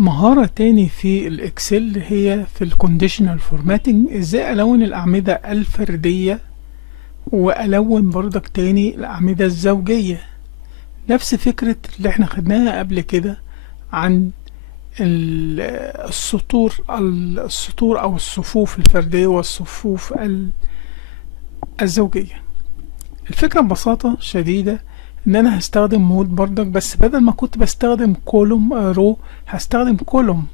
مهارة تاني في الاكسل هي في الكونديشنال فورماتنج، ازاي الون الاعمدة الفردية والون برضك تاني الاعمدة الزوجية. نفس فكرة اللي احنا خدناها قبل كده عن السطور او الصفوف الفردية والصفوف الزوجية. الفكرة ببساطة شديدة ان انا هستخدم مود برضك، بس بدل ما كنت بستخدم كولوم رو هستخدم كولوم.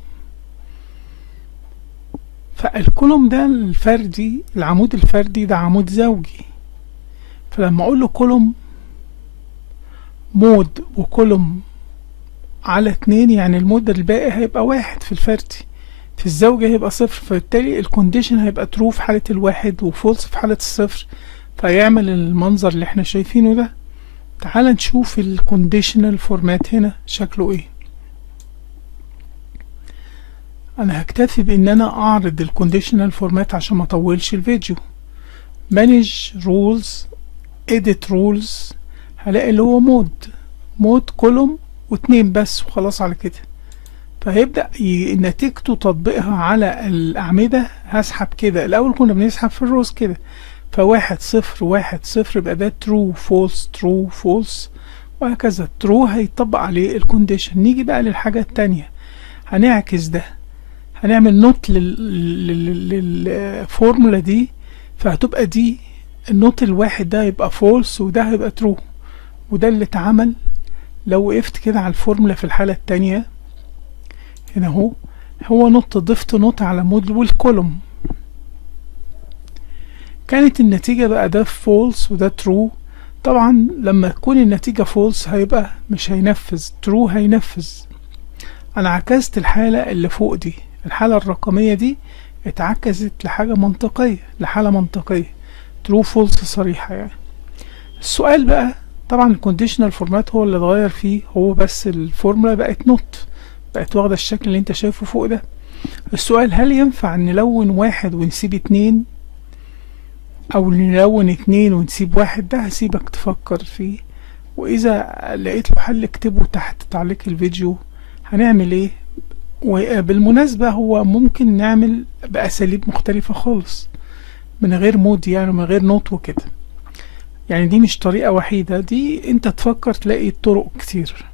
فالكولوم ده الفردي، العمود الفردي ده عمود زوجي، فلما اقول له كولوم مود وكولوم على 2 يعني المود الباقي هيبقى 1 في الفردي، في الزوجي هيبقى 0، فبالتالي الكونديشن هيبقى ترو في حالة الواحد وفولس في حالة الصفر، فيعمل المنظر اللي احنا شايفينه ده. تعال نشوف الكونديشنال فورمات هنا شكله ايه. انا هكتفي بان انا اعرض الكونديشنال فورمات عشان ما اطولش الفيديو. مانج رولز، edit رولز، هلاقي اللي هو مود كولوم و2 بس وخلاص على كده. فهيبدأ نتيجته تطبيقها على الأعمدة. هسحب كده، الأول كنا بنسحب في الروز كده، فواحد صفر واحد صفر يبقى ده true false true false وهكذا. true هيطبق عليه الكونديشن. نيجي بقى للحاجة التانية، هنعكس ده، هنعمل نوت للفورمولا دي، فهتبقى دي النوت الواحد ده يبقى false وده هيبقى true. وده اللي اتعمل لو وقفت كده على الفورمولا في الحالة التانية هنا اهو، هو نوت، ضفت نوت على مود والكولوم، كانت النتيجة بقى ده فولس وده ترو. طبعا لما تكون النتيجة فولس هيبقى مش هينفذ، ترو هينفذ. انا عكست الحالة اللي فوق دي، الحالة الرقمية دي اتعكست لحاجة منطقية، لحالة منطقية ترو فولس صريحة يعني. السؤال بقى، طبعا الكونديشنال فورمات هو اللي اتغير فيه، هو بس الفورمولا بقت نوت، بقت واخدة الشكل اللي انت شايفه فوق ده. السؤال، هل ينفع نلون 1 ونسيب 2 او نلون 2 ونسيب 1؟ ده هسيبك تفكر فيه، واذا لقيت له حل اكتبه تحت تعليق الفيديو هنعمل ايه. وبالمناسبة هو ممكن نعمل بأساليب مختلفة خالص من غير مود يعني، من غير نوت وكده يعني. دي مش طريقة وحيدة، دي انت تفكر تلاقي طرق كتير.